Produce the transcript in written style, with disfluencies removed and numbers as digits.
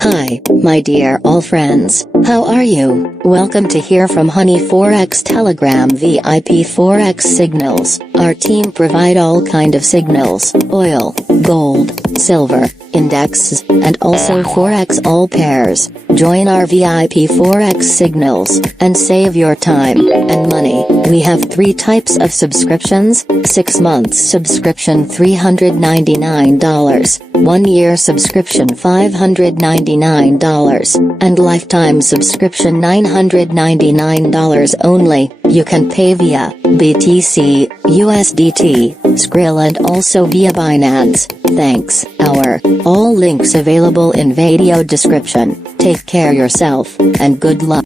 Hi, my dear all friends, how are you? Welcome to Hear from Honey Forex Telegram VIP Forex Signals. Our team provide all kind of signals, oil, gold, silver, indexes, and also Forex all pairs. Join our VIP Forex Signals, and save your time and money. We have 3 types of subscriptions: 6 months subscription $399, 1 year subscription $599, and lifetime subscription $999 only. You can pay via BTC, USDT, Skrill, and also via Binance. Thanks. All links available in video description. Take care yourself, and good luck.